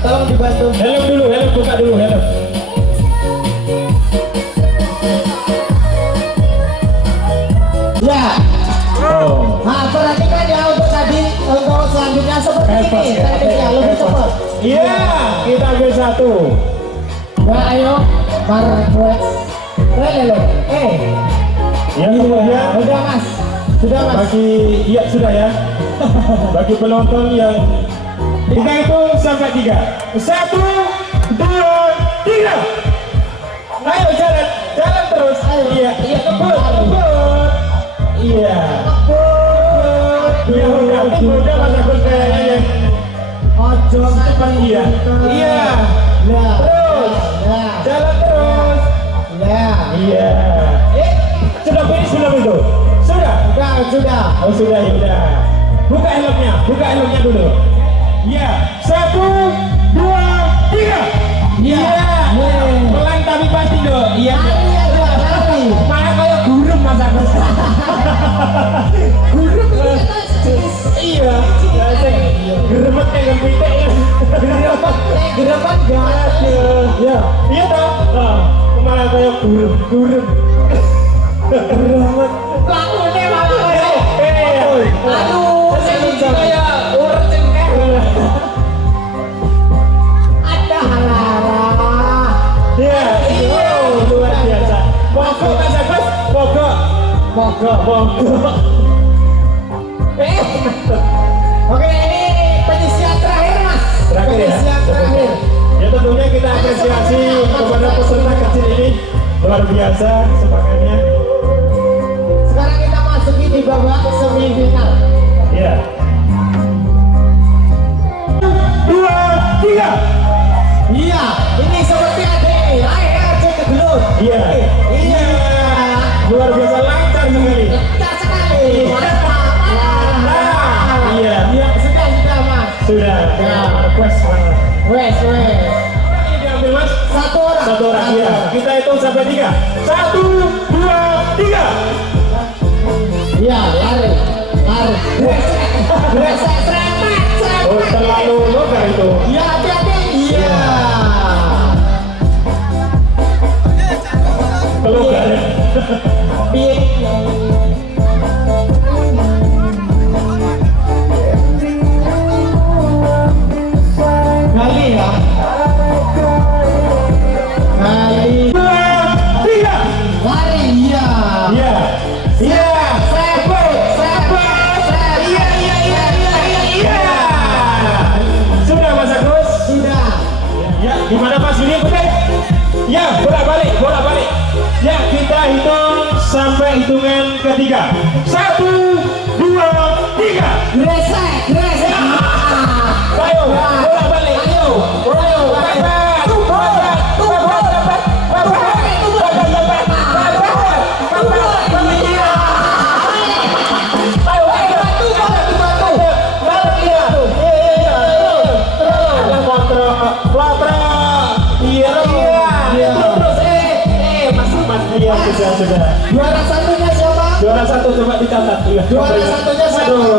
tolong dibantu. Helm dulu, helm buka dulu helm. Ya. Oh. Nah, perhatikan ya untuk tadi untuk selanjutnya seperti ini. Tekniknya lebih cepat. Iya, kita ambil satu. Ya, ayo. Bareng. Lo. Yang kemudian Udah mas. Sudah mas. bagi iya sudah ya. Bagi penonton yang kita hitung sampai 3. 1, 2, 3. Ayo jalan, jalan terus. Ayo. Iya, iya kebut. Iya. Iya udah Mas Agus kayaknya yang Ojo cepat iya. Iya. Ya. Terus. Ya. Jalan terus. Ya. Iya. Sudah finish belum itu? Sudah. Sudah. Oh sudah ya udah. Buka helmnya dulu. Iya. 1, 2, 3. Iya. Pelan tapi pasti dong. Iya. Lari. Malah kayak gurem Mas Agus. Gurem itu iya. Geremet kayak pitik. Geremet gas. Ya. Iya toh. Malah kayak gurem. Geremet. Lakunya malah kayak. Aduh, Kayak urat cengkeh. ada halara. Iya. Luar biasa. Mogok Mas Agus. Mogok. Oke, ini penyisian terakhir mas. Terakhir ya. Penyisian terakhir. Ya tentunya kita apresiasi kepada peserta kecil ini luar biasa semangatnya. Sekarang kita masuki di babak semifinal. Iya. 2, 3. Iya, ini seperti ada layar ke gelut. Iya. Iya. Luar biasa lancar sekali. Lancar sekali. Iya. Iya, sudah mas. Sudah. Ya. Request mana? Wes. Ini diambil Mas. Satu orang. Iya. Kita hitung sampai 3. 1, 2, 3. Iya, lari. Serempet. Oh, terlalu longgar itu. Iya, hati-hati. Iya. Kelonggar. Gali ya. Gali. 2, 3. Lari. Iya. Iya. Iya. Iya. Sudah Mas Agus? Sudah. Ya, gimana Mas ini benar? Ya, bolak-balik. Ya, kita hitung sampai hitungan ketiga. 1, 2, 3. Gresek. Ayo, bolak-balik. Ayo. Sudah. Juara satunya siapa? Juara 1 coba dicatat. Iya. Juara satunya siapa? Aduh,